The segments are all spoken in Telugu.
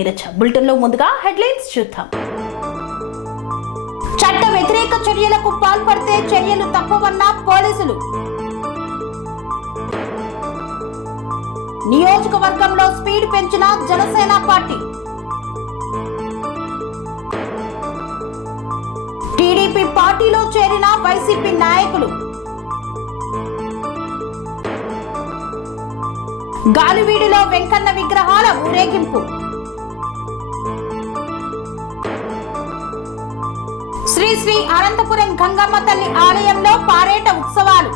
నీరజ. బులెటిన్లో ముందుగా హెడ్లైన్స్ చూద్దాం. చట్ట వ్యతిరేక చర్యలకు పాల్పడితే చర్యలు తప్పవన్న పోలీసులు. నియోజకవర్గంలో స్పీడ్ పెంచిన జనసేన పార్టీ. టీడీపీ పార్టీలో చేరిన వైసీపీ నాయకులు. గాలివీడిలో వెంకన్న విగ్రహాల ఊరేగింపు. శ్రీ శ్రీ అనంతపురం గంగమ్మ తల్లి ఆలయంలో పారేట ఉత్సవాలు.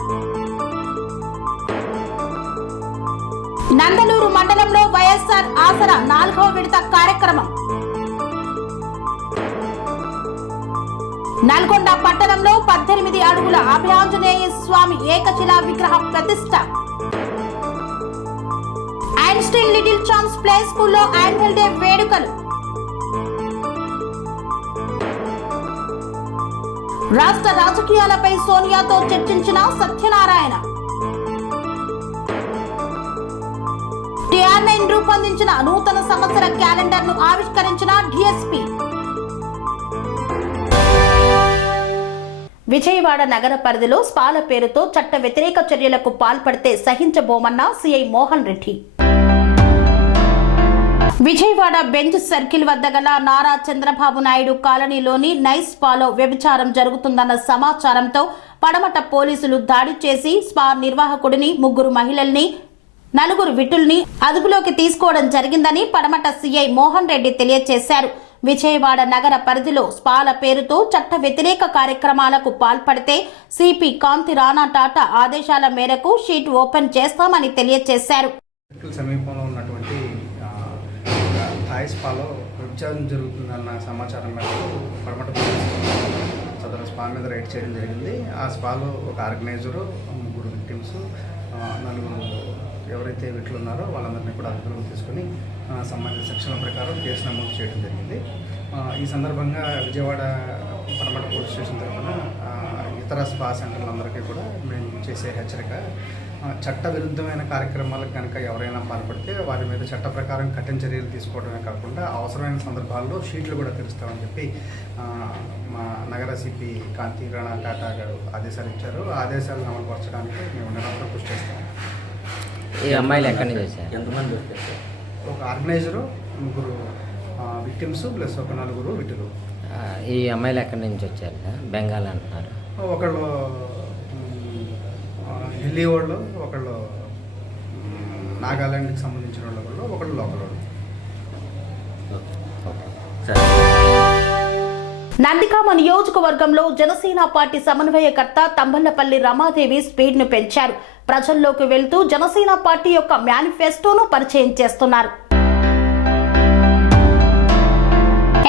నందలూరు మండలంలో వైఎస్ఆర్ ఆసరా 4వ విడత కార్యక్రమం. నల్గొండ పట్టణంలో 18 అడుగుల అభయాంజనేయ స్వామి ఏకశిలా విగ్రహ ప్రతిష్ఠ. ఐన్స్టీన్ లిటిల్ ఛాంప్స్ ప్లే స్కూల్లో యాన్యువల్ డే వేడుకలు. రాష్ట్ర రాజకీయాలపై సోనియాతో చర్చించిన సత్యనారాయణ. TR9 రూపొందించిన నూతన సంవత్సర క్యాలెండర్ ను ఆవిష్కరించిన DSP. విజయవాడ నగర పరిధిలో స్పాల పేరుతో చట్ట వ్యతిరేక చర్యలకు పాల్పడితే సహించబోమన్న CI Mohan Reddy. Vijayawada Benz circle వద్ద గల నారా చంద్రబాబు నాయుడు కాలనీలోని నైస్ స్పాలో వ్యభిచారం జరుగుతుందన్న సమాచారంతో పడమట పోలీసులు దాడి చేసి స్పా నిర్వాహకుడిని, 3 మహిళల్ని, 4 విటుల్ని అదుపులోకి తీసుకోవడం జరిగిందని పడమట సిఐ మోహన్ రెడ్డి తెలియజేశారు. విజయవాడ నగర పరిధిలో స్పాల పేరుతో చట్ట వ్యతిరేక కార్యక్రమాలకు పాల్పడితే సిపి కాంతి రాణా టాటా ఆదేశాల మేరకు షీట్ ఓపెన్ చేస్తామని తెలియజేశారు. సమీపంలో ఉన్నటువంటి స్పాలో వ్యభిచారం జరుగుతుందన్న సమాచారం మేరకు పడమట సదరు స్పా మీద రైడ్ చేయడం జరిగింది. ఆ స్పాలో ఒక ఆర్గనైజరు, 3 విక్టిమ్స్, 4 ఎవరైతే విట్లు ఉన్నారో వాళ్ళందరినీ కూడా అదుపులోకి తీసుకుని సంబంధిత సెక్షన్ల ప్రకారం కేసు నమోదు చేయడం జరిగింది. ఈ సందర్భంగా విజయవాడ పడమట పోలీస్ స్టేషన్ తరఫున ఇతర స్పా సెంటర్లందరికీ కూడా మేము చేసే హెచ్చరిక, చట్ట విరుద్ధమైన కార్యక్రమాలకు కనుక ఎవరైనా పాల్పడితే వారి మీద చట్ట ప్రకారం కఠిన చర్యలు తీసుకోవడమే కాకుండా అవసరమైన సందర్భాల్లో షీట్లు కూడా తెలుస్తామని చెప్పి మా నగర సిపి కాంతి రాణా టాటా గారు ఆదేశాలు ఇచ్చారు. ఆ ఆదేశాలను అమలుపరచడానికి మేము నిరంతరం కృషి చేస్తాం. ఈ అమ్మాయిలు ఎక్కడి నుంచి వచ్చారు? ఎంతమంది? ఒక ఆర్గనైజరు, 3 విక్టిమ్స్ ప్లస్ ఒక 4 విటులు. ఈ అమ్మాయిలు ఎక్కడి నుంచి వచ్చారు? బెంగాల్ అంటున్నారు. ఒకళ్ళు ఢిల్లీ వాళ్ళు, ఒకళ్ళు నాగాలాండ్కి సంబంధించిన వాళ్ళు, ఒకళ్ళు లోకల్ వాళ్ళు. నందిగామ నియోజకవర్గంలో జనసేన పార్టీ సమన్వయకర్త తంబళ్లపల్లి రమాదేవి స్పీడ్ ను పెంచారు. ప్రజల్లోకి వెళ్తూ జనసేన పార్టీ యొక్క మేనిఫెస్టోను పరిచయం చేస్తున్నారు.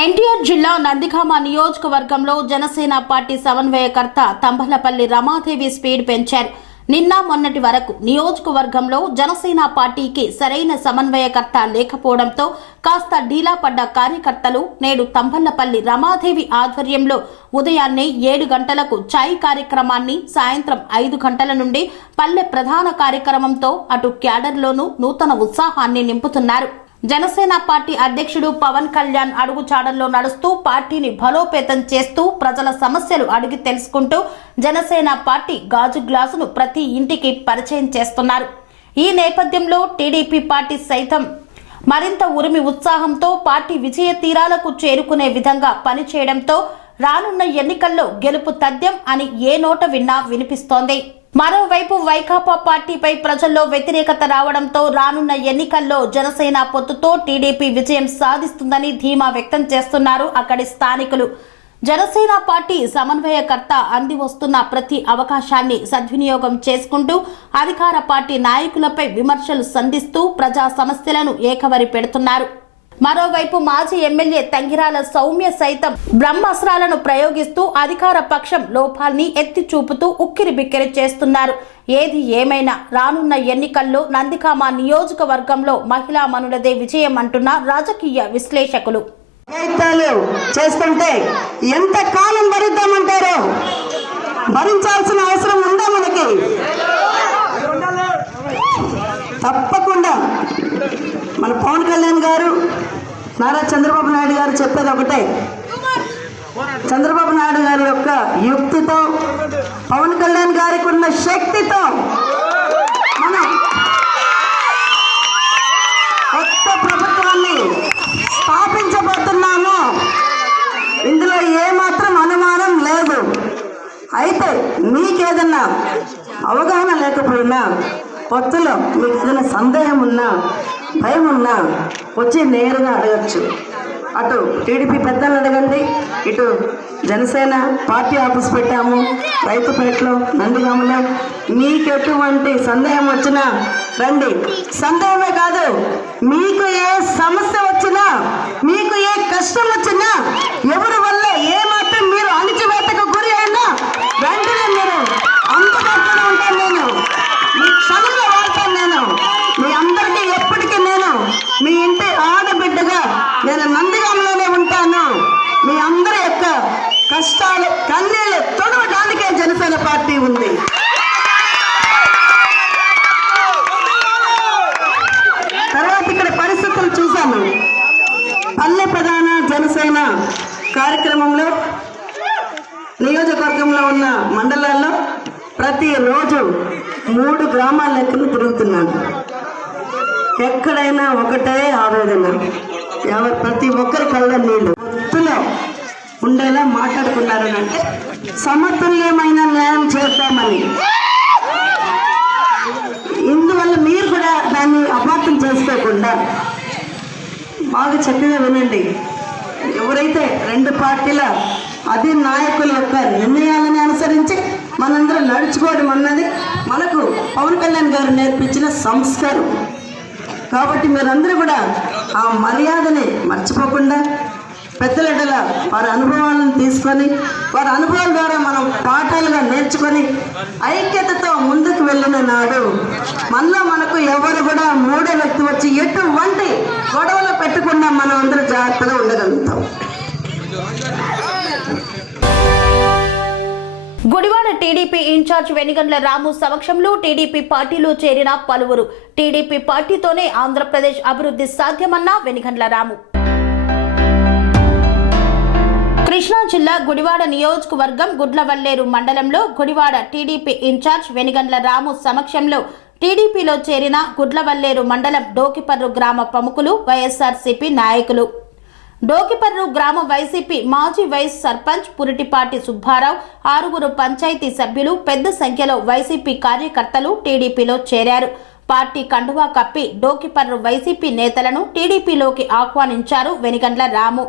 ఎన్టీఆర్ జిల్లా నందిగామ నియోజకవర్గంలో జనసేన పార్టీ సమన్వయకర్త తంబళ్లపల్లి రమాదేవి స్పీడ్ పెంచారు. నిన్న మొన్నటి వరకు నియోజకవర్గంలో జనసేన పార్టీకి సరైన సమన్వయకర్త లేకపోవడంతో కాస్త డీలా పడ్డ కార్యకర్తలు నేడు తంబళ్లపల్లి రమాదేవి ఆధ్వర్యంలో ఉదయాన్నే 7 గంటలకు ఛాయ్ కార్యక్రమాన్ని, సాయంత్రం 5 గంటల నుండి పల్లె ప్రధాన కార్యక్రమంతో అటు క్యాడర్లోనూ నూతన ఉత్సాహాన్ని నింపుతున్నారు. జనసేన పార్టీ అధ్యక్షుడు పవన్ కళ్యాణ్ అడుగుచాడల్లో నడుస్తూ పార్టీని బలోపేతం చేస్తూ ప్రజల సమస్యలు అడిగి తెలుసుకుంటూ జనసేన పార్టీ గాజు గ్లాసును ప్రతి ఇంటికి పరిచయం చేస్తున్నారు. ఈ నేపథ్యంలో టీడీపీ పార్టీ సైతం మరింత ఉరిమి ఉత్సాహంతో పార్టీ విజయ తీరాలకు చేరుకునే విధంగా పనిచేయడంతో రానున్న ఎన్నికల్లో గెలుపు తథ్యం అని ఏ నోట విన్నా వినిపిస్తోంది. మరోవైపు వైకాపా పార్టీపై ప్రజల్లో వ్యతిరేకత రావడంతో రానున్న ఎన్నికల్లో జనసేన పొత్తుతో టీడీపీ విజయం సాధిస్తుందని ధీమా వ్యక్తం చేస్తున్నారు అక్కడి స్థానికులు. జనసేన పార్టీ సమన్వయకర్త అంది వస్తున్న ప్రతి అవకాశాన్ని సద్వినియోగం చేసుకుంటూ అధికార పార్టీ నాయకులపై విమర్శలు సంధిస్తూ ప్రజా సమస్యలను ఏకవరి పెడుతున్నారు. మరోవైపు మాజీ ఎమ్మెల్యే తంగిరాల సౌమ్య సైతం బ్రహ్మాస్త్రాలను ప్రయోగిస్తూ అధికార పక్షం లోపాల్ని ఎత్తి చూపుతూ ఉక్కిరి బిక్కిరి చేస్తున్నారు. ఏది ఏమైనా రానున్న ఎన్నికల్లో నందిగామ నియోజకవర్గంలో మహిళా మనులదే విజయం అంటున్న రాజకీయ విశ్లేషకులు. చేస్తుంటే ఎంత కాలం భరిద్దామంటారో, భరించాల్సిన అవసరం ఉందా మనకి? తప్పకుండా మన పవన్ కళ్యాణ్ గారు నారా చంద్రబాబు నాయుడు గారు చెప్పేది ఒకటే, చంద్రబాబు నాయుడు గారి యొక్క యుక్తితో, పవన్ కళ్యాణ్ గారికి ఉన్న శక్తితో మనం కొత్త ప్రభుత్వాన్ని స్థాపించబోతున్నాము. ఇందులో ఏమాత్రం అనుమానం లేదు. అయితే మీకేదన్నా అవగాహన లేకపోయినా, కొత్తలో మీకు ఏదైనా సందేహం ఉన్నా, భయం ఉన్నా వచ్చి నేరుగా అడగచ్చు. అటు టీడీపీ పెద్దలను అడగండి, ఇటు జనసేన పార్టీ ఆఫీస్ పెట్టాము రైతుపేటలో, నందిగామలో. మీకు ఎటువంటి సందేహం వచ్చినా రండి. సందేహమే కాదు, మీకు ఏ సమస్య వచ్చినా, మీకు ఏ కష్టం వచ్చినా, ఎవరి వల్ల ఏమాత్రం మీరు అణిచివేతకు గురి అయినా వెంటనే మీరు అందుబాటులో ఉంటాను. నేను మీ క్షణంలో వాడతాను. నేను మీ అందరికీ ఎప్పటికీ నేను మీ ఇంటి ఆడబిడ్డగా నేను నందిగామలోనే ఉంటాను. మీ అందరి యొక్క కష్టాలు కన్నీళ్లు తొడవడానికే జనసేన పార్టీ ఉంది. తర్వాత ఇక్కడ పరిస్థితులు చూశాను. పల్లె ప్రధాన జనసేన కార్యక్రమంలో నియోజకవర్గంలో ఉన్న మండలాల్లో ప్రతిరోజు 3 గ్రామాల లెక్కలు తిరుగుతున్నాను. ఎక్కడైనా ఒకటే ఆవేదన, ప్రతి ఒక్కరి కళ్ళ నీళ్ళు ఒత్తులో ఉండేలా మాట్లాడుకున్నారని అంటే సమతుల్యమైన న్యాయం చేద్దామని. ఇందువల్ల మీరు కూడా దాన్ని అపార్థం చేసుకోకుండా బాగా చక్కగా వినండి. ఎవరైతే 2 పార్టీల అధినాయకుల యొక్క నిర్ణయాలను అనుసరించి మనందరం నడుచుకోవడం అన్నది మనకు పవన్ కళ్యాణ్ గారు నేర్పించిన సంస్కారం. కాబట్టి మీరందరూ కూడా ఆ మర్యాదని మర్చిపోకుండా పెద్దల ఎడల వారి అనుభవాలను తీసుకొని, వారి అనుభవాల ద్వారా మనం పాఠాలుగా నేర్చుకొని ఐక్యతతో ముందుకు వెళ్ళిన నాడు మనకు ఎవరు కూడా మూడో వ్యక్తి వచ్చి ఎటువంటి గొడవలు పెట్టకుండా మనం అందరూ జాగ్రత్తగా ఉండగలుగుతాం. గుడివాడ టీడీపీ ఇన్ఛార్జ్ వెనిగండ్ల రాము సమక్షంలో టీడీపీ పార్టీలో చేరిన పలువురు. టీడీపీ పార్టీతోనే ఆంధ్రప్రదేశ్ అభివృద్ధి సాధ్యమన్న వెనిగండ్ల రాము. కృష్ణా జిల్లా గుడివాడ నియోజకవర్గం గుడ్లవల్లేరు మండలంలో గుడివాడ టీడీపీ ఇన్ఛార్జ్ వెనిగండ్ల రాము సమక్షంలో టీడీపీలో చేరిన గుడ్లవల్లేరు మండలం డోకిపర్రు గ్రామ ప్రముఖులు, వైఎస్ఆర్సీపీ నాయకులు. డోకిపర్రు గ్రామ వైసీపీ మాజీ వైస్ సర్పంచ్ పురిటిపాటి సుబ్బారావు, 6 పంచాయతీ సభ్యులు, పెద్ద సంఖ్యలో వైసీపీ కార్యకర్తలు టీడీపీలో చేరారు. పార్టీ కండువా కప్పి డోకిపర్రు వైసీపీ నేతలను టీడీపీలోకి ఆహ్వానించారు వెనిగండ్ల రాము.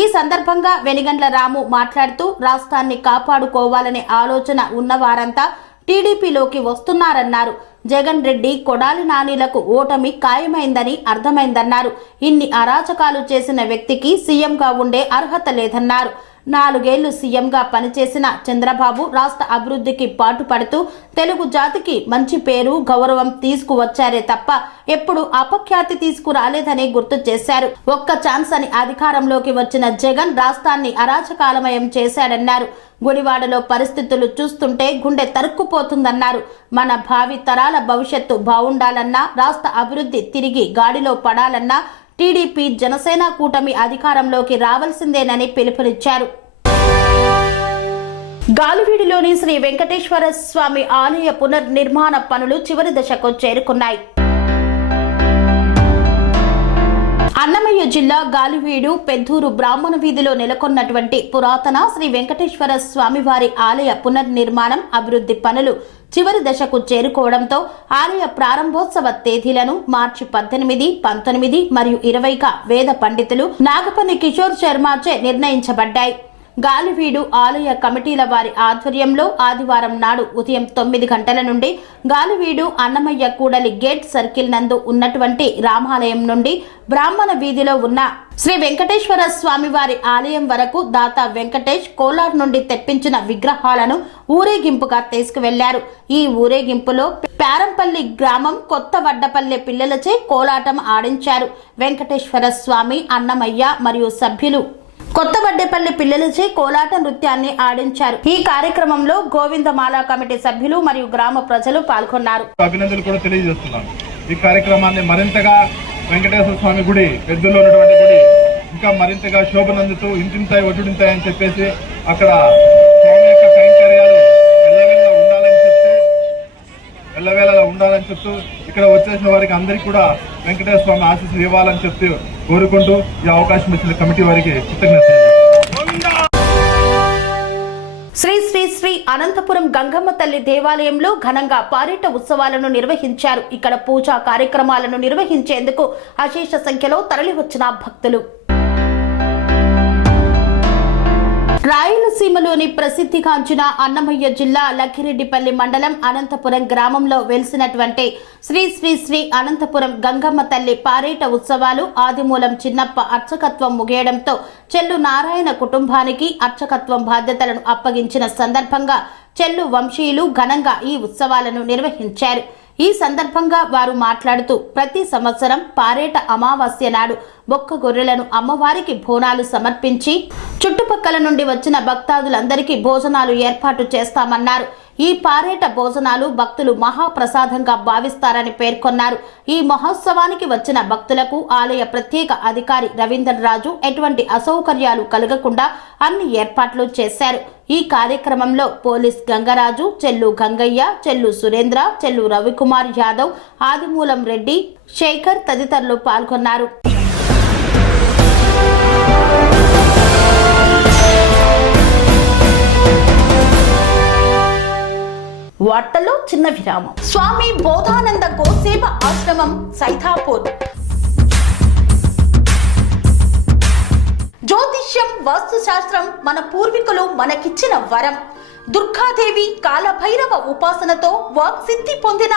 ఈ సందర్భంగా వెనిగండ్ల రాము మాట్లాడుతూ రాష్ట్రాన్ని కాపాడుకోవాలనే ఆలోచన ఉన్నవారంతా టీడీపీలోకి వస్తున్నారన్నారు. జగన్ రెడ్డి, కొడాలి నానిలకు ఓటమి ఖాయమైందని అర్థమైందన్నారు. ఇన్ని అరాచకాలు చేసిన వ్యక్తికి సీఎంగా ఉండే అర్హత లేదన్నారు. 4 ఏళ్లు సీఎంగా పనిచేసిన చంద్రబాబు రాష్ట్ర అభివృద్ధికి పాటుపడుతూ తెలుగు జాతికి మంచి పేరు, గౌరవం తీసుకువచ్చారే తప్ప ఎప్పుడు అపఖ్యాతి తీసుకురాలేదని గుర్తు చేశారు. ఒక్క ఛాన్స్ అని అధికారంలోకి వచ్చిన జగన్ రాష్ట్రాన్ని అరాచకాలమయం చేశాడన్నారు. గుడివాడలో పరిస్థితులు చూస్తుంటే గుండె తరుక్కుపోతుందన్నారు. మన భావి తరాల భవిష్యత్తు బాగుండాలన్నా, రాష్ట్ర అభివృద్ధి తిరిగి గాడిలో పడాలన్నా టీడీపీ జనసేన కూటమి అధికారంలోకి రావాల్సిందేనని పిలుపునిచ్చారు. గాలివీడిలోని శ్రీ వెంకటేశ్వర స్వామి ఆలయ పునర్నిర్మాణ పనులు చివరి దశకు చేరుకున్నాయి. అన్నమయ్య జిల్లా గాలివీడు పెద్దూరు బ్రాహ్మణ వీధిలో నెలకొన్నటువంటి పురాతన శ్రీ వెంకటేశ్వర స్వామివారి ఆలయ పునర్నిర్మాణం అభివృద్ధి పనులు చివరి దశకు చేరుకోవడంతో ఆలయ ప్రారంభోత్సవ తేదీలను మార్చి 18, 19 మరియు 20గా వేద పండితులు నాగపల్లి కిషోర్ శర్మచే నిర్ణయించబడ్డాయి. గాలివీడు ఆలయ కమిటీల వారి ఆధ్వర్యంలో ఆదివారం నాడు ఉదయం 9 గంటల నుండి గాలివీడు అన్నమయ్య కూడలి గేట్ సర్కిల్ నందు ఉన్నటువంటి రామాలయం నుండి బ్రాహ్మణ వీధిలో ఉన్న శ్రీ వెంకటేశ్వర స్వామివారి ఆలయం వరకు దాతా వెంకటేష్ కోలార్ నుండి తెప్పించిన విగ్రహాలను ఊరేగింపుగా తీసుకువెళ్లారు. ఈ ఊరేగింపులో ప్యారంపల్లి గ్రామం కొత్త వడ్డపల్లె పిల్లలచే కోలాటం ఆడించారు. వెంకటేశ్వర స్వామి, అన్నమయ్య మరియు సభ్యులు కొత్త వడ్డేపల్లి పిల్లలచే కోలాట నృత్యాన్ని ఆడించారు. ఈ కార్యక్రమంలో గోవిందమాల కమిటీ సభ్యులు మరియు గ్రామ ప్రజలు పాల్గొన్నారు. అభినందనలు కూడా తెలియజేస్తున్నాను. ఈ కార్యక్రమాన్ని మరింతగా వెంకటేశ్వర స్వామి గుడి పెద్దలో ఉన్నటువంటి గుడి ఇంకా మరింతగా శోభనందుతూ ఇంటింతాయి ఒడ్డుంటాయి అని చెప్పేసి అక్కడ స్వామి యొక్క కైంకర్యాలు ఎల్లవేళలా ఉండాలని చెప్తూ ఇక్కడ వచ్చేసిన వారికి అందరికీ కూడా వెంకటేశ్వర స్వామి ఆశీస్సులు ఇవ్వాలని చెప్తూ కోరుకుంటూ ఈ అవకాశం ఇచ్చిన కమిటీ వారికి కృతజ్ఞతలు. శ్రీ శ్రీ శ్రీ అనంతపురం గంగమ్మ తల్లి దేవాలయంలో ఘనంగా పారేట ఉత్సవాలను నిర్వహించారు. ఇక్కడ పూజా కార్యక్రమాలను నిర్వహించేందుకు అశేష సంఖ్యలో తరలివచ్చిన భక్తులు. రాయలసీమలోని ప్రసిద్ధిగాంచిన అన్నమయ్య జిల్లా లక్కిరెడ్డిపల్లి మండలం అనంతపురం గ్రామంలో వెలిసినటువంటి శ్రీ శ్రీ శ్రీ అనంతపురం గంగమ్మ తల్లి పారేట ఉత్సవాలు ఆదిమూలం చిన్నప్ప అర్చకత్వం ముగియడంతో చెల్లు నారాయణ కుటుంబానికి అర్చకత్వం బాధ్యతలను అప్పగించిన సందర్భంగా చెల్లు వంశీయులు ఘనంగా ఈ ఉత్సవాలను నిర్వహించారు. ఈ సందర్భంగా వారు మాట్లాడుతూ ప్రతి సంవత్సరం పారేట అమావాస్య నాడు బొక్క గొర్రెలను అమ్మవారికి బోనాలు సమర్పించి చుట్టుపక్కల నుండి వచ్చిన భక్తాదులందరికీ భోజనాలు ఏర్పాటు చేస్తామన్నారు. ఈ పారేట భోజనాలు భక్తులు మహాప్రసాదంగా భావిస్తారని పేర్కొన్నారు. ఈ మహోత్సవానికి వచ్చిన భక్తులకు ఆలయ ప్రత్యేక అధికారి రవీందర్ రాజు ఎటువంటి అసౌకర్యాలు కలగకుండా అన్ని ఏర్పాట్లు చేశారు. ఈ కార్యక్రమంలో పోలీస్ గంగరాజు, చెల్లు గంగయ్య, చెల్లు సురేంద్ర, చెల్లు రవికుమార్ యాదవ్, ఆదిమూలం రెడ్డి, శేఖర్ తదితరులు పాల్గొన్నారు. వార్తల్లో చిన్న విరామం. స్వామి బోధానంద గోసేవ ఆశ్రమం సైథాపూర్. జ్యోతిష్యం, వాస్తుశాస్త్రం మన పూర్వీకులు మనకిచ్చిన వరం. దుర్గాదేవి, కాలభైరవ ఉపాసనతో వాక్సిద్ధి పొందిన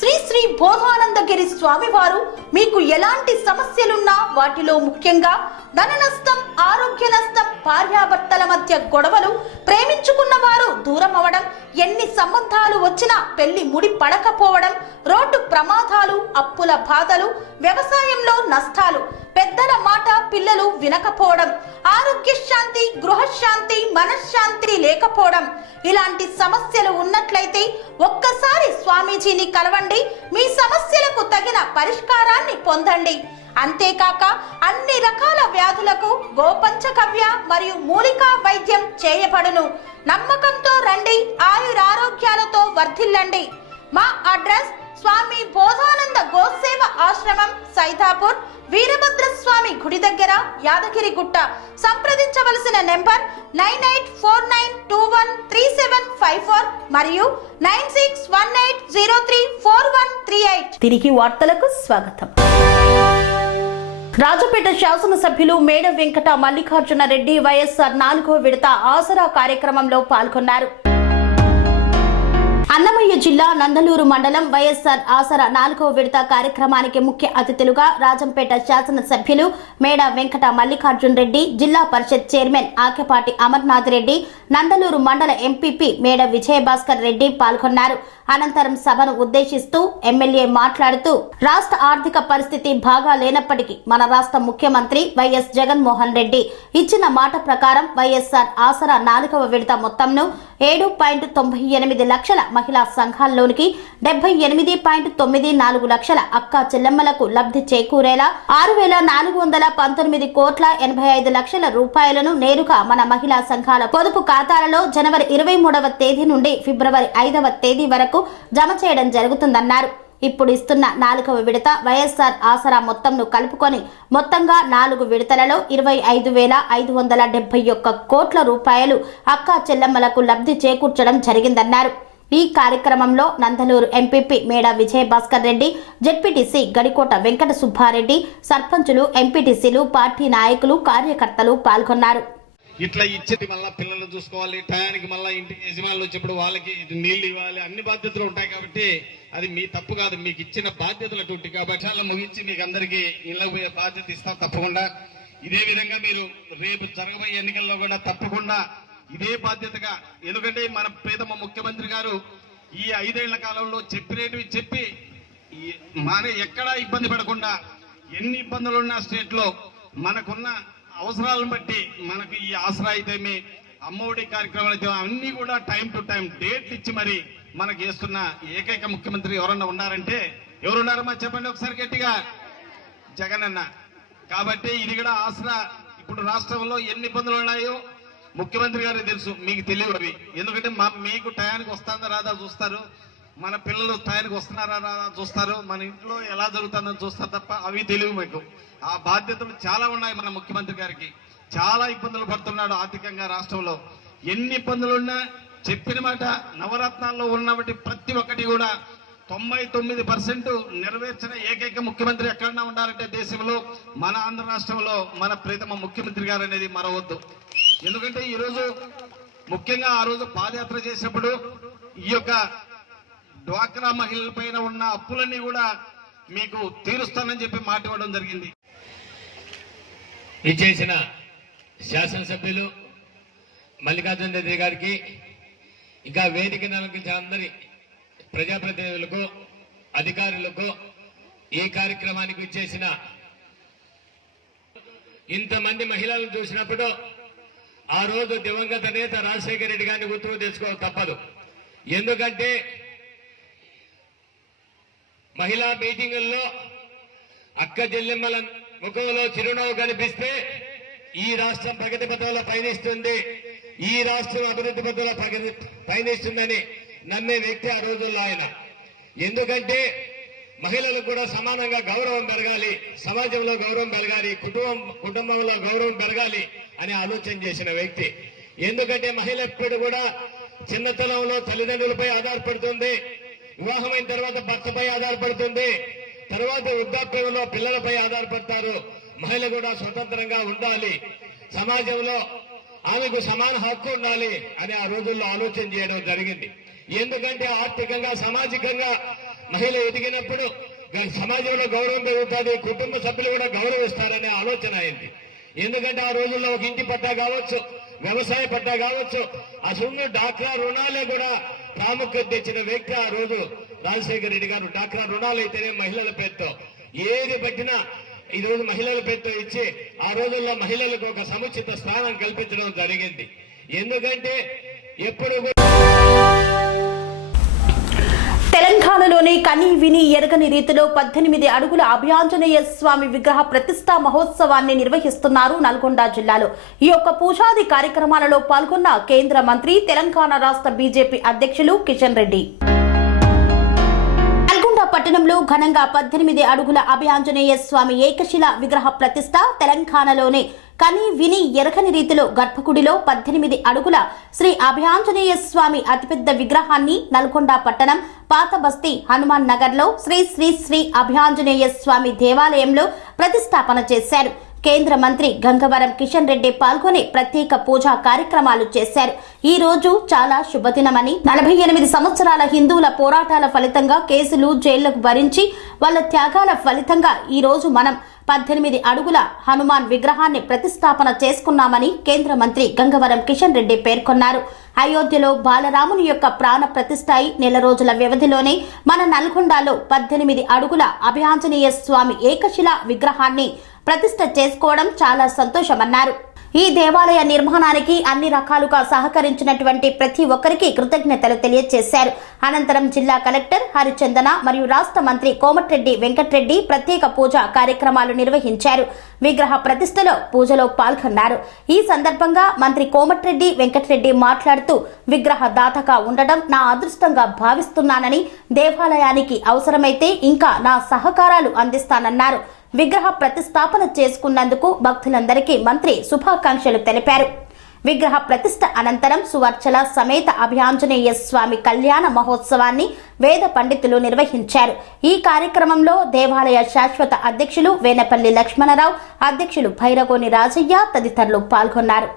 శ్రీ శ్రీ బోధానందగిరి స్వామివారు మీకు ఎలాంటి సమస్యలున్నా, వాటిలో ముఖ్యంగా ధన నష్టం, ఆరోగ్య నష్టం, భార్యాభర్తల మధ్య గొడవలు, ప్రేమించుకున్న వారు దూరం అవడం, ఎన్ని సంబంధాలు వచ్చినా పెళ్లి ముడి పడకపోవడం, రోడ్డు ప్రమాదాలు, అప్పుల బాధలు, వ్యవసాయంలో నష్టాలు, పెద్దల మాట పిల్లలు వినకపోవడం, ఆరోగ్య శాంతి, గృహశాంతి, మనశ్శాంతి లేకపోవడం, ఇలాంటి సమస్యలు ఉన్నట్లయితే ఒక్కసారి స్వామీజీని కలవండి. మీ సమస్యలకు తగిన పరిష్కారాన్ని పొందండి. అంతేకాక అన్ని రకాల వ్యాధులకు గోపంచకవ్య మరియు మూలికా వైద్యం చేయబడును. నమ్మకంతో రండి, ఆయురారోగ్యాలతో వర్ధిల్లండి. మా అడ్రస్ స్వామి బోధానంద గోసేవ ఆశ్రమం, సైథాపూర్, వీరభద్రస్వామి గుడి దగ్గర, యాదగిరిగుట్ట. సంప్రదించవలసిన నెంబర్ 9849213754 మరియు 9618034138. తిరిగి వార్తలకు స్వాగతం. రాజపేట శాసనసభ్యులు మేడ వెంకట మల్లికార్జున రెడ్డి వైఎస్ఆర్ 4వ విడత ఆసరా కార్యక్రమంలో పాల్గొన్నారు. అన్నమయ్య జిల్లా నందలూరు మండలం వైఎస్ఆర్ ఆసరా 4వ విడత కార్యక్రమానికి ముఖ్య అతిథులుగా రాజంపేట శాసనసభ్యులు మేడ వెంకట మల్లికార్జున రెడ్డి, జిల్లా పరిషత్ చైర్మన్ ఆకెపాటి అమర్నాథ్ రెడ్డి, నందలూరు మండల ఎంపీపీ మేడ విజయభాస్కర్ రెడ్డి పాల్గొన్నారు. అనంతరం సభను ఉద్దేశిస్తూ ఎమ్మెల్యే మాట్లాడుతూ రాష్ట్ర ఆర్థిక పరిస్థితి బాగా లేనప్పటికీ మన రాష్ట్ర ముఖ్యమంత్రి వైఎస్ జగన్మోహన్ రెడ్డి ఇచ్చిన మాట ప్రకారం వైఎస్ఆర్ ఆసరా 4వ విడత మొత్తంను 7.98 లక్షల మహిళా సంఘాల్లోనికి 78.94 లక్షల అక్కా చెల్లెమ్మలకు లబ్ధి చేకూరేలా 6,419 కోట్ల 85 లక్షల రూపాయలను నేరుగా మన మహిళా సంఘాల పొదుపు ఖాతాలలో జనవరి 23వ తేదీ నుండి ఫిబ్రవరి 5వ తేదీ వరకు జమ చేయడం జరుగుతుందన్నారు. ఇప్పుడు ఇస్తున్న 4వ విడత వైఎస్ఆర్ ఆసరా మొత్తంను కలుపుకొని మొత్తంగా 4 విడతలలో 25,571 కోట్ల రూపాయలు అక్కా చెల్లెమ్మలకు లబ్ధి చేకూర్చడం జరిగిందన్నారు. ఈ కార్యక్రమంలో నందలూరు ఎంపీపీ మేడ విజయభాస్కర్ రెడ్డి, జెడ్పీటీసీ గడికోట వెంకట సుబ్బారెడ్డి, సర్పంచులు, ఎంపీటీసీలు, పార్టీ నాయకులు, కార్యకర్తలు పాల్గొన్నారు. ఇట్లా ఇచ్చేది మళ్ళీ పిల్లల్ని చూసుకోవాలి, టయానికి మళ్ళీ ఇంటికి యజమానులు వచ్చేప్పుడు వాళ్ళకి నీళ్లు ఇవ్వాలి, అన్ని బాధ్యతలు ఉంటాయి. కాబట్టి అది మీ తప్పు కాదు, మీకు ఇచ్చిన బాధ్యతలు అటువంటి. కాబట్టి చాలా ముగించి మీకు అందరికీ ఇళ్ళకి పోయే బాధ్యత ఇస్తాం తప్పకుండా. ఇదే విధంగా మీరు రేపు జరగబోయే ఎన్నికల్లో కూడా తప్పకుండా ఇదే బాధ్యతగా, ఎందుకంటే మన ప్రీతమ ముఖ్యమంత్రి గారు ఈ 5 ఏళ్ల కాలంలో చెప్పినవి చెప్పి ఎక్కడా ఇబ్బంది పడకుండా, ఎన్ని ఇబ్బందులున్నా స్టేట్లో మనకున్న అవసరాలను బట్టి మనకు ఈ ఆసరా అయితేమి, అమ్మఒడి కార్యక్రమాలు అయితే అన్ని కూడా టైం టు టైం డేట్ ఇచ్చి మరి మనకు చేస్తున్న ఏకైక ముఖ్యమంత్రి ఎవరన్నా ఉన్నారంటే ఎవరున్నారమ్మా చెప్పండి ఒకసారి గట్టిగా. జగనన్న. కాబట్టి ఇది కూడా ఆసరా. ఇప్పుడు రాష్ట్రంలో ఎన్ని ఇబ్బందులు ఉన్నాయో ముఖ్యమంత్రి గారికి తెలుసు, మీకు తెలియవు అవి. ఎందుకంటే మీకు టయానికి వస్తుందా రాదా చూస్తారు, మన పిల్లలు టయానికి వస్తున్నారా రాదా చూస్తారు, మన ఇంట్లో ఎలా జరుగుతుందని చూస్తారు తప్ప అవి తెలియవు మీకు. ఆ బాధ్యతలు చాలా ఉన్నాయి మన ముఖ్యమంత్రి గారికి. చాలా ఇబ్బందులు పడుతున్నాడు ఆర్థికంగా రాష్ట్రంలో. ఎన్ని ఇబ్బందులున్నా చెప్పిన మాట నవరత్నాల్లో ఉన్నటువంటి ప్రతి ఒక్కటి కూడా 99% నెరవేర్చిన ఏకైక ముఖ్యమంత్రి ఎక్కడన్నా ఉండాలంటే దేశంలో మన ఆంధ్ర రాష్ట్రంలో మన ప్రీతమ ముఖ్యమంత్రి గారు అనేది మరవద్దు. ఎందుకంటే ఈరోజు ముఖ్యంగా ఆ రోజు పాదయాత్ర చేసినప్పుడు ఈ యొక్క డ్వాక్రా మహిళల పైన ఉన్న అప్పులన్నీ కూడా మీకు తీరుస్తానని చెప్పి మాట ఇవ్వడం జరిగింది. ఇచ్చేసిన శాసనసభ్యులు మల్లికార్జున రెడ్డి గారికి, ఇంకా వేదిక నలంకించిన అందరి ప్రజాప్రతినిధులకు, అధికారులకు, ఈ కార్యక్రమానికి ఇచ్చేసిన ఇంతమంది మహిళలను చూసినప్పుడు ఆ రోజు దివంగత నేత రాజశేఖర రెడ్డి గారిని గుర్తుకు తెచ్చుకోవడం తప్పదు. ఎందుకంటే మహిళా మీటింగుల్లో అక్క చెల్లెమ్మల ముఖంలో చిరునవ్వు కనిపిస్తే ఈ రాష్ట్రం ప్రగతి పథంలో పయనిస్తుంది, ఈ రాష్ట్రం అభివృద్ధి పథంలో పయనిస్తుందని నమ్మే వ్యక్తి ఆ రోజుల్లో ఆయన. ఎందుకంటే మహిళలకు కూడా సమానంగా గౌరవం పెరగాలి, సమాజంలో గౌరవం పెరగాలి, కుటుంబంలో గౌరవం పెరగాలి అని ఆలోచన చేసిన వ్యక్తి. ఎందుకంటే మహిళ ఎప్పుడు కూడా చిన్నతనంలో తల్లిదండ్రులపై ఆధారపడుతుంది, వివాహమైన తర్వాత భర్తపై ఆధారపడుతుంది, తర్వాత వృద్ధాప్యంలో పిల్లలపై ఆధారపడతారు. మహిళ కూడా స్వతంత్రంగా ఉండాలి, సమాజంలో ఆమెకు సమాన హక్కు ఉండాలి అని ఆ రోజుల్లో ఆలోచన చేయడం జరిగింది. ఎందుకంటే ఆర్థికంగా సామాజికంగా మహిళ ఎదిగినప్పుడు సమాజంలో గౌరవం పెరుగుతుంది, కుటుంబ సభ్యులు కూడా గౌరవిస్తారనే ఆలోచన అయింది. ఎందుకంటే ఆ రోజుల్లో ఒక ఇంటి పట్టా కావచ్చు, వ్యవసాయ పట్టా కావచ్చు, అసలు డాక్రా రుణాలే కూడా ప్రాముఖ్యత తెచ్చిన వ్యక్తి ఆ రోజు రాజశేఖర రెడ్డి గారు. డాక్రా రుణాలు అయితేనే మహిళల పేరుతో ఏది పట్టినా ఈ రోజు మహిళల పేరుతో ఇచ్చి ఆ రోజుల్లో మహిళలకు ఒక సముచిత స్థానం కల్పించడం జరిగింది. ఎందుకంటే ఎప్పుడు తెలంగాణలోని కని విని ఎరగని రీతిలో 18 అడుగుల అభయాంజనేయ స్వామి విగ్రహ ప్రతిష్టా మహోత్సవాన్ని నిర్వహిస్తున్నారు నల్గొండ జిల్లాలో. ఈ యొక్క పూజాది కార్యక్రమాలలో పాల్గొన్న కేంద్ర మంత్రి, తెలంగాణ రాష్ట్ర బీజేపీ అధ్యక్షులు కిషన్ రెడ్డి. నల్గొండ పట్టణంలో ఘనంగా 18 అడుగుల అభయాంజనేయ స్వామి ఏకశిల విగ్రహ ప్రతిష్ట. తెలంగాణలోని కని విని ఎరగని రీతిలో గర్భగుడిలో 18 అడుగుల శ్రీ అభయాంజనేయ స్వామి అతిపెద్ద విగ్రహాన్ని నల్గొండ పట్టణం పాత బస్తీ హనుమాన్ నగర్ లో శ్రీ శ్రీ శ్రీ అభయాంజనేయ స్వామి దేవాలయంలో ప్రతిష్టాపన చేశారు. కేంద్ర మంత్రి గంగవరం కిషన్ రెడ్డి పాల్గొని ప్రత్యేక పూజా కార్యక్రమాలు చేశారు. ఈ రోజు చాలా శుభదినమని, 48 సంవత్సరాల హిందువుల పోరాటాల ఫలితంగా కేసులు, జైళ్లకు భరించి వాళ్ళ త్యాగాల ఫలితంగా ఈ రోజు మనం 18 అడుగుల హనుమాన్ విగ్రహాన్ని ప్రతిష్టాపన చేసుకున్నామని కేంద్ర మంత్రి గంగవరం కిషన్ రెడ్డి పేర్కొన్నారు. అయోధ్యలో బాలరాముని యొక్క ప్రాణ ప్రతిష్ఠ అయి నెల రోజుల వ్యవధిలోనే మన నల్గొండలో 18 అడుగుల అభయాంజనేయ స్వామి ఏకశిల విగ్రహాన్ని ప్రతిష్ఠ చేసుకోవడం చాలా సంతోషమన్నారు. ఈ దేవాలయ నిర్మాణానికి అన్ని రకాలుగా సహకరించినటువంటి ప్రతి ఒక్కరికి కృతజ్ఞతలు తెలియజేశారు. అనంతరం జిల్లా కలెక్టర్ హరిచందన మరియు రాష్ట్ర మంత్రి కోమటిరెడ్డి వెంకటరెడ్డి ప్రత్యేక పూజా కార్యక్రమాలు నిర్వహించారు. విగ్రహ ప్రతిష్టలో పూజలో పాల్గొన్నారు. ఈ సందర్భంగా మంత్రి కోమటిరెడ్డి వెంకటరెడ్డి మాట్లాడుతూ, విగ్రహ దాతగా ఉండడం నా అదృష్టంగా భావిస్తున్నానని, దేవాలయానికి అవసరమైతే ఇంకా నా సహకారాలు అందిస్తానన్నారు. విగ్రహ ప్రతిష్టాపన చేసుకున్నందుకు భక్తులందరికీ మంత్రి శుభాకాంక్షలు తెలిపారు. విగ్రహ ప్రతిష్ఠ అనంతరం సువర్చల సమేత అభయాంజనేయ స్వామి కళ్యాణ మహోత్సవాన్ని వేద పండితులు నిర్వహించారు. ఈ కార్యక్రమంలో దేవాలయ శాశ్వత అధ్యక్షులు వేనపల్లి లక్ష్మణరావు, అధ్యక్షులు భైరగోని రాజయ్య తదితరులు పాల్గొన్నారు.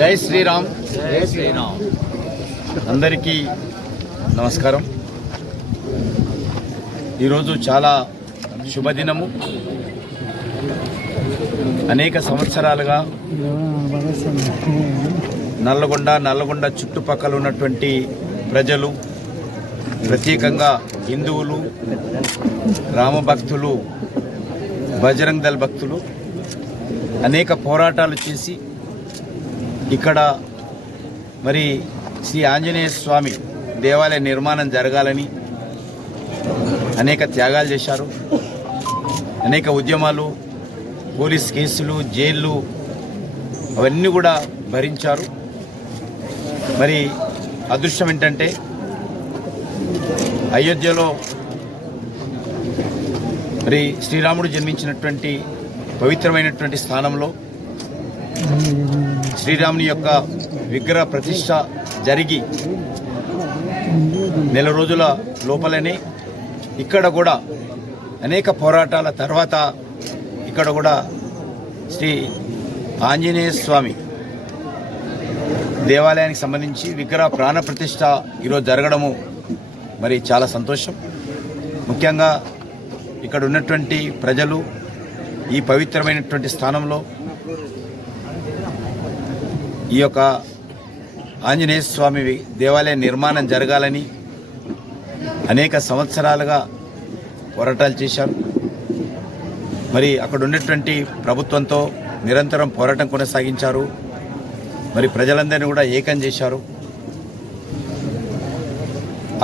జై శ్రీరామ్. జై శ్రీరామ్. అందరికీ నమస్కారం. ఈరోజు చాలా శుభదినము. అనేక సంవత్సరాలుగా నల్లగొండ చుట్టుపక్కల ఉన్నటువంటి ప్రజలు, ప్రత్యేకంగా హిందువులు, రామభక్తులు, బజరంగ్ దళ్ భక్తులు అనేక పోరాటాలు చేసి ఇక్కడ మరి శ్రీ ఆంజనేయ స్వామి దేవాలయ నిర్మాణం జరగాలని అనేక త్యాగాలు చేశారు. అనేక ఉద్యమాలు, పోలీస్ కేసులు, జైళ్ళు అవన్నీ కూడా భరించారు. మరి అదృష్టం ఏంటంటే అయోధ్యలో మరి శ్రీరాముడు జన్మించినటువంటి పవిత్రమైనటువంటి స్థానంలో శ్రీరాముని యొక్క విగ్రహ ప్రతిష్ఠ జరిగి నెల రోజుల లోపలనే ఇక్కడ కూడా అనేక పోరాటాల తర్వాత ఇక్కడ కూడా శ్రీ ఆంజనేయ స్వామి దేవాలయానికి సంబంధించి విగ్రహ ప్రాణ ప్రతిష్ఠ ఈరోజు జరగడము మరి చాలా సంతోషం. ముఖ్యంగా ఇక్కడ ఉన్నటువంటి ప్రజలు ఈ పవిత్రమైనటువంటి స్థానంలో ఈ యొక్క ఆంజనేయ స్వామి దేవాలయ నిర్మాణం జరగాలని అనేక సంవత్సరాలుగా పోరాటాలు చేశారు. మరి అక్కడ ఉన్నటువంటి ప్రభుత్వంతో నిరంతరం పోరాటం కొనసాగించారు. మరి ప్రజలందరినీ కూడా ఏకం చేశారు.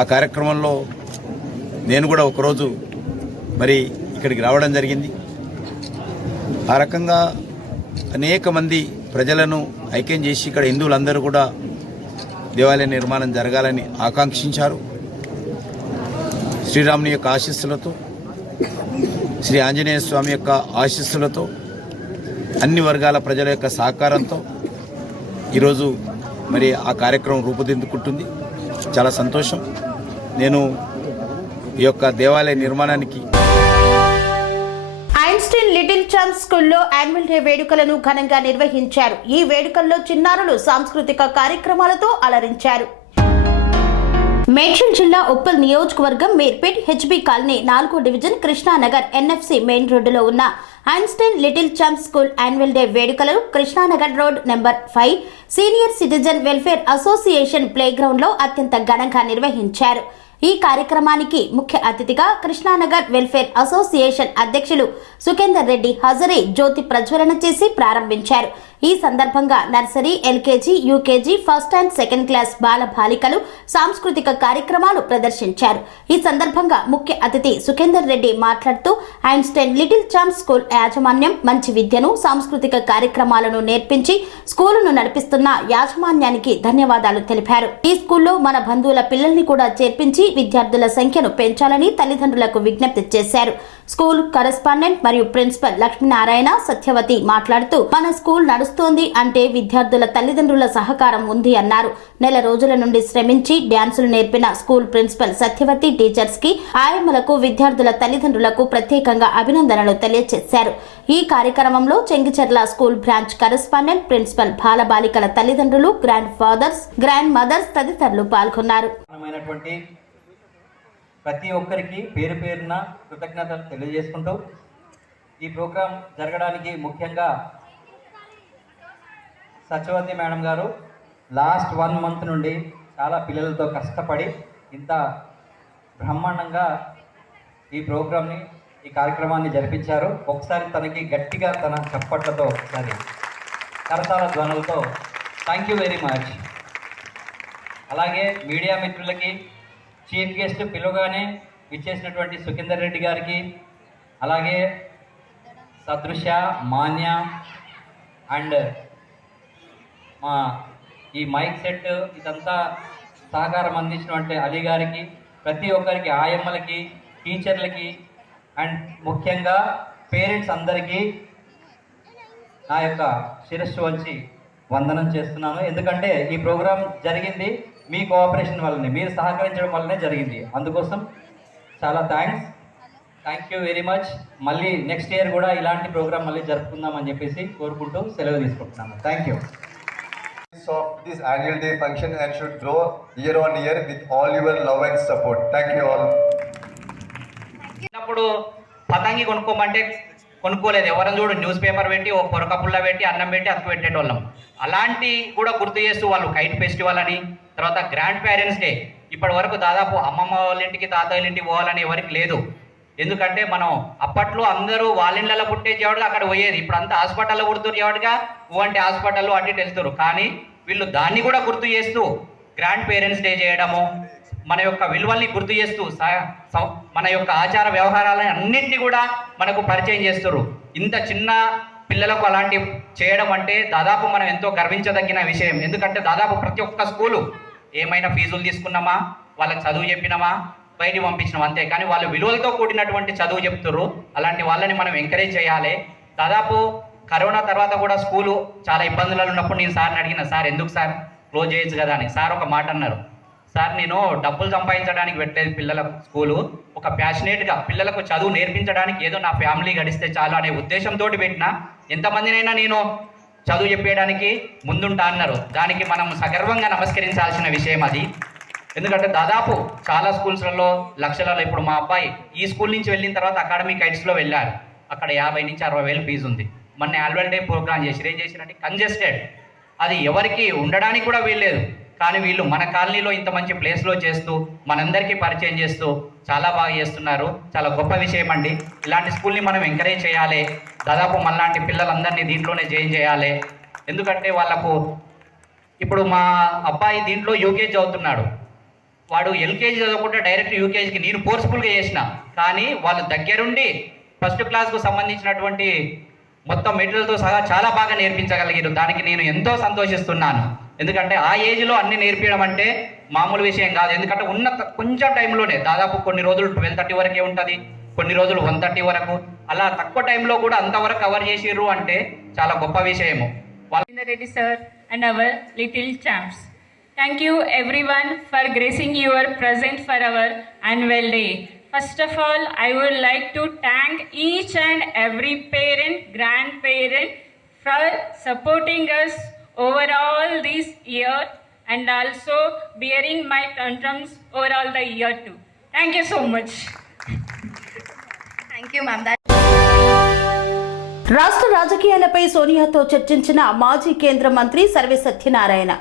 ఆ కార్యక్రమంలో నేను కూడా ఒకరోజు మరి ఇక్కడికి రావడం జరిగింది. ఆ రకంగా అనేక మంది ప్రజలను ఐక్యం చేసి ఇక్కడ హిందువులందరూ కూడా దేవాలయ నిర్మాణం జరగాలని ఆకాంక్షించారు. శ్రీరాముని యొక్క ఆశీస్సులతో, శ్రీ ఆంజనేయ స్వామి యొక్క ఆశీస్సులతో, అన్ని వర్గాల ప్రజల యొక్క సహకారంతో ఈరోజు మరి ఆ కార్యక్రమం రూపుదిద్దుకుంటుంది. చాలా సంతోషం. నేను ఈ యొక్క దేవాలయ నిర్మాణానికి ఐన్స్టీన్ లిటిల్ ఛాంప్స్ స్కూల్లో యాన్యువల్ డే వేడుకలను ఘనంగా నిర్వహించారు. ఈ వేడుకల్లో చిన్నారులు సాంస్కృతిక కార్యక్రమాలతో అలరించారు. మేడ్చల్ జిల్లా ఉప్పల్ నియోజకవర్గం మీర్పేట్ హెచ్బి కాలనీ 4వ డివిజన్ కృష్ణానగర్ ఎన్ఎఫ్సి మెయిన్ రోడ్డులో ఉన్న Einstein little champs school annual day వేడుకలను Krishnanagar road number 5 senior citizen welfare association playground లో అత్యంత ఘనంగా నిర్వహించారు. ఈ కార్యక్రమానికి ముఖ్య అతిథిగా కృష్ణానగర్ వెల్ఫేర్ అసోసియేషన్ అధ్యక్షులు సుఖేందర్ రెడ్డి హాజరై జ్యోతి ప్రజ్వలన చేసి ప్రారంభించారు. ఈ సందర్భంగా nursery, LKG, UKG, first and second class బాల బాలికలు సాంస్కృతిక కార్యక్రమాలు ప్రదర్శించారు. ఈ సందర్భంగా ముఖ్య అతిథి సుఖేందర్ రెడ్డి మాట్లాడుతూ ఐన్స్టైన్ లిటిల్ ఛాంప్స్ స్కూల్ యాజమాన్యం మంచి విద్యను, సాంస్కృతిక కార్యక్రమాలను నేర్పించి స్కూలును నడిపిస్తున్న యాజమాన్యానికి ధన్యవాదాలు తెలిపారు. ఈ స్కూల్లో మన బంధువుల పిల్లల్ని కూడా చేర్పించి విద్యార్థుల సంఖ్యను పెంచాలని తల్లిదండ్రులకు విజ్ఞప్తి చేశారు. స్కూల్ కరెస్పాండెంట్ మరియు ప్రిన్సిపల్ లక్ష్మీనారాయణ సత్యవతి మాట్లాడుతూ మన స్కూల్ నడుస్తోంది అంటే విద్యార్థుల తల్లిదండ్రుల సహకారం ఉంది అన్నారు. నెల రోజుల నుండి శ్రమించి డ్యాన్సులు నేర్పిన స్కూల్ ప్రిన్సిపల్ సత్యవతి టీచర్స్ కి, ఆయమ్మలకు, విద్యార్థుల తల్లిదండ్రులకు ప్రత్యేకంగా అభినందనలు తెలియజేశారు. ఈ కార్యక్రమంలో Chengicherla school branch correspondent, principal, బాలబాలికల తల్లిదండ్రులు, గ్రాండ్ ఫాదర్స్, గ్రాండ్ మదర్స్ తదితరులు పాల్గొన్నారు. ప్రతి ఒక్కరికి పేరు పేరున కృతజ్ఞతలు తెలియజేసుకుంటూ ఈ ప్రోగ్రాం జరగడానికి ముఖ్యంగా సత్యవతి మేడం గారు లాస్ట్ 1 మంత్ నుండి చాలా పిల్లలతో కష్టపడి ఇంత బ్రహ్మాండంగా ఈ ప్రోగ్రామ్ని, ఈ కార్యక్రమాన్ని జరిపించారు. ఒకసారి తనకి గట్టిగా తన చప్పట్లతో, ఒకసారి కరతాళ ధ్వనులతో థ్యాంక్ యూ వెరీ మచ్. అలాగే మీడియా మిత్రులకి, చీఫ్ గెస్ట్ పిలువగానే విచ్చేసినటువంటి సుఖేందర్ రెడ్డి గారికి, అలాగే సదృశ, మాన్య అండ్ మా ఈ మైక్ సెట్ ఇదంతా సహకారం అందించినటువంటి అలీ గారికి, ప్రతి ఒక్కరికి, ఆయమ్మలకి, టీచర్లకి అండ్ ముఖ్యంగా పేరెంట్స్ అందరికీ నా యొక్క శిరస్సు వంచి వందనం చేస్తున్నాను. ఎందుకంటే ఈ ప్రోగ్రాం జరిగింది మీ కోఆపరేషన్ వల్లనే, మీరు సహకరించడం వల్లనే జరిగింది. అందుకోసం చాలా థ్యాంక్ యూ వెరీ మచ్. మళ్ళీ నెక్స్ట్ ఇయర్ కూడా ఇలాంటి ప్రోగ్రామ్ మళ్ళీ జరుపుకుందామని చెప్పేసి కోరుకుంటూ సెలవు తీసుకుంటున్నాను. Thank you. Of this annual day function and should grow year on year with all your love and support. Thank you all. చిన్నప్పుడు పతంగి కొనుక్కోమంటే కొనుక్కోలేదు. ఎవరైనా చూడు న్యూస్ పేపర్ పెట్టి, ఓ పొరకపుల్ల పెట్టి, అన్నం పెట్టి అతుకు పెట్టేటోళ్ళం. అలాంటి కూడా గుర్తు చేస్తూ వాళ్ళు కైట్ ఫెస్టివల్ అని, తర్వాత గ్రాండ్ పేరెంట్స్ డే, ఇప్పటి వరకు దాదాపు అమ్మమ్మ వాళ్ళ ఇంటికి, తాతయ్యల ఇంటికి పోవాలని ఎవరికి లేదు. ఎందుకంటే మనం అప్పట్లో అందరూ వాళ్ళ ఇళ్ళలో పుట్టేసేవాడుగా అక్కడ పోయేది. ఇప్పుడు అంతా హాస్పిటల్లో పుడుతున్నవాడుగా అంటే హాస్పిటల్లో అటు వెళ్తారు. కానీ వీళ్ళు దాన్ని కూడా గుర్తు చేస్తూ గ్రాండ్ పేరెంట్స్ డే చేయడము, మన యొక్క విలువల్ని గుర్తు చేస్తూ మన యొక్క ఆచార వ్యవహారాలని అన్నింటినీ కూడా మనకు పరిచయం చేస్తారు. ఇంత చిన్న పిల్లలకు అలాంటి చేయడం అంటే దాదాపు మనం ఎంతో గర్వించదగిన విషయం. ఎందుకంటే దాదాపు ప్రతి ఒక్క స్కూలు ఏమైనా ఫీజులు తీసుకున్నామా, వాళ్ళకి చదువు చెప్పినామా, బయటికి పంపించినాం అంతే. కానీ వాళ్ళు విలువలతో కూడినటువంటి చదువు చెప్తున్నారు. అలాంటి వాళ్ళని మనం ఎంకరేజ్ చేయాలి. దాదాపు కరోనా తర్వాత కూడా స్కూలు చాలా ఇబ్బందులలో ఉన్నప్పుడు నేను సార్ని అడిగిన, సార్ ఎందుకు సార్ క్లోజ్ చేయొచ్చు కదా అని. సార్ ఒక మాట అన్నారు, సార్ నేను డబ్బులు సంపాదించడానికి పెట్టలేదు పిల్లలకు స్కూలు, ఒక ప్యాషనేట్గా పిల్లలకు చదువు నేర్పించడానికి ఏదో నా ఫ్యామిలీ గడిస్తే చాలు అనే ఉద్దేశంతో పెట్టిన. ఎంతమందినైనా నేను చదువు చెప్పేయడానికి ముందుంటా అన్నారు. దానికి మనం సగర్వంగా నమస్కరించాల్సిన విషయం అది. ఎందుకంటే దాదాపు చాలా స్కూల్స్లలో లక్షలలో, ఇప్పుడు మా అబ్బాయి ఈ స్కూల్ నుంచి వెళ్ళిన తర్వాత అకాడమిక్ హైట్స్లో వెళ్ళారు. అక్కడ 50 నుంచి 60 వేలు ఫీజు ఉంది. మొన్న యాన్యువల్ డే ప్రోగ్రామ్ చేసి ఏం చేసినట్టు కంజెస్టెడ్, అది ఎవరికి ఉండడానికి కూడా వీల్లేదు. కానీ వీళ్ళు మన కాలనీలో ఇంత మంచి ప్లేస్లో చేస్తూ మనందరికీ పరిచయం చేస్తూ చాలా బాగా చేస్తున్నారు. చాలా గొప్ప విషయం అండి. ఇలాంటి స్కూల్ని మనం ఎంకరేజ్ చేయాలి. దాదాపు మనలాంటి పిల్లలందరినీ దీంట్లోనే జాయిన్ చేయాలి. ఎందుకంటే వాళ్ళకు ఇప్పుడు మా అబ్బాయి దీంట్లో యూకేజీ చదువుతున్నాడు. వాడు ఎల్కేజీ చదవకుండా డైరెక్ట్ యూకేజీకి నేను ఫోర్స్ఫుల్గా చేసిన. కానీ వాళ్ళు దగ్గరుండి ఫస్ట్ క్లాస్కు సంబంధించినటువంటి మొత్తం మెటీరియల్తో సహా చాలా బాగా నేర్పించగలిగారు. దానికి నేను ఎంతో సంతోషిస్తున్నాను. ఎందుకంటే ఆ ఏజ్లో అన్ని నేర్పించడం అంటే మామూలు విషయం కాదు. ఎందుకంటే ఉన్న కొంచెం టైంలోనే దాదాపు కొన్ని రోజులు 12:30 వరకే ఉంటుంది, కొన్ని రోజులు 1:30 వరకు, అలా తక్కువ టైంలో కూడా అంతవరకు కవర్ చేసిర్రు అంటే చాలా గొప్ప విషయము. Reddy sir and our little champs. Thank you everyone for gracing your presence for our annual day. First of all, I would like to thank each and every parent, grandparent for supporting us over all this year and also bearing my tantrums over all the year too. Thank you so much. Thank you, ma'am. రాష్ట్ర రాజకీయాలపై సోనియాతో చర్చించిన మాజీ కేంద్ర మంత్రి సర్వే సత్యనారాయణ.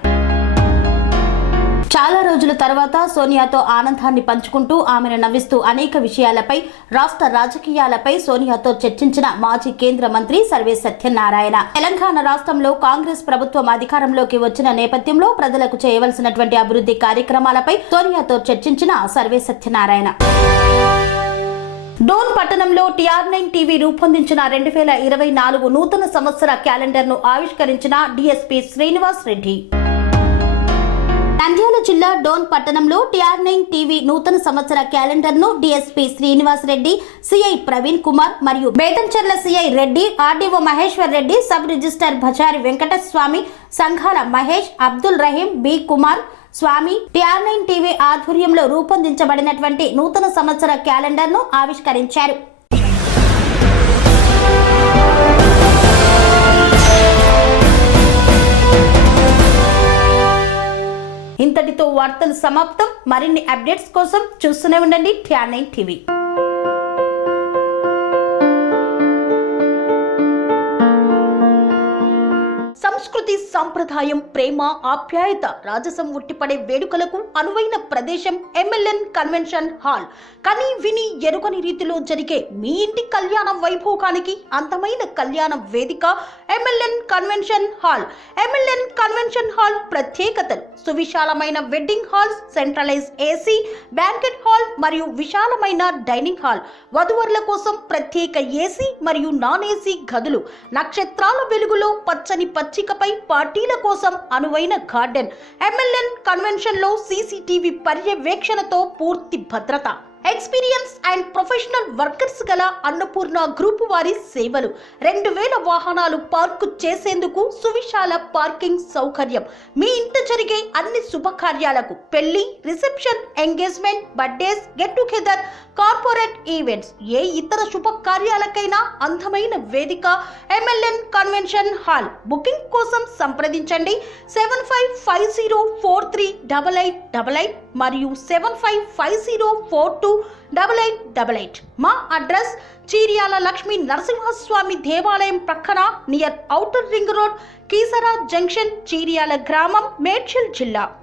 చాలా రోజుల తర్వాత సోనియాతో ఆనందాన్ని పంచుకుంటూ ఆమెను నవ్విస్తూ అనేక విషయాలపై రాష్ట్ర రాజకీయాలపై సోనియాతో చర్చించిన మాజీ కేంద్ర మంత్రి సర్వే సత్యనారాయణ. తెలంగాణ రాష్ట్రంలో కాంగ్రెస్ ప్రభుత్వం అధికారంలోకి వచ్చిన నేపథ్యంలో ప్రజలకు చేయవలసినటువంటి అభివృద్ధి కార్యక్రమాలపై సోనియాతో చర్చించిన సర్వే సత్యనారాయణ. డోన్ పట్టణంలో TR9 టీవీ రూపొందించిన 2024 నూతన సంవత్సర క్యాలెండర్ ను ఆవిష్కరించిన DSP శ్రీనివాస్ రెడ్డి. నంద్యాల జిల్లా డోన్ పట్టణంలో TR9 టీవీ నూతన సంవత్సర క్యాలెండర్ ను DSP శ్రీనివాస్ రెడ్డి, సిఐ ప్రవీణ్ కుమార్ మరియు Bethamcherla CI Reddy, RDO Maheshwar Reddy, sub registrar Bhajari Venkataswamy, సంఘాల Mahesh, Abdul Rahim, B Kumar Swamy TR9 TV ఆధ్వర్యంలో రూపొందించబడినటువంటి నూతన సంవత్సర క్యాలెండర్ ను ఆవిష్కరించారు. ఇంతటితో వార్తలు సమాప్తం. మరిన్ని అప్డేట్స్ కోసం చూస్తూనే ఉండండి TR9 టీవీ. సంస్కృతి, సంప్రదాయం, ప్రేమ, ఆప్యాయత, రాజసం ఉట్టిపడే వేడుకలకు అనువైన ప్రదేశం MLN కన్వెన్షన్ హాల్. కని విని ఎరుగని రీతిలో జరిగే మీ ఇంటి కళ్యాణ వైభోగానికి అందమైన కళ్యాణ వేదిక MLN convention hall. MLN convention hall ప్రత్యేకతలు: సువిశాలమైన wedding hall, centralise AC banquet hall మరియు విశాలమైన డైనింగ్ హాల్, వధువరుల కోసం ప్రత్యేక AC మరియు నాన్ AC గదులు, నక్షత్రాల వెలుగులో పచ్చని పచ్చికపై పార్టీల కోసం అనువైన గార్డెన్. MLN కన్వెన్షన్ లో CCTV పర్యవేక్షణతో పూర్తి భద్రత. ఎక్స్పీరియన్స్ అండ్ ప్రొఫెషనల్ వర్కర్స్ గల అన్నపూర్ణ గ్రూప్ వారి సేవలు. 2000 వాహనాలు పార్కు చేసేందుకు సువిశాల పార్కింగ్ సౌకర్యం. మీ ఇంట జరిగే అన్ని శుభకార్యాలకు, పెళ్లి, reception, engagement, birthdays, get together, corporate events, ఏ ఇతర శుభకార్యాలకైనా అందమైన వేదిక MLN కన్వెన్షన్ హాల్. బుకింగ్ కోసం సంప్రదించండి 7550438888 మరియు 7550428888. మా అడ్రస్ చీర్యాల లక్ష్మీ నరసింహస్వామి దేవాలయం ప్రక్కన, near outer ring road, Keesara junction, Cheeryal గ్రామం, మేడ్చల్ జిల్లా.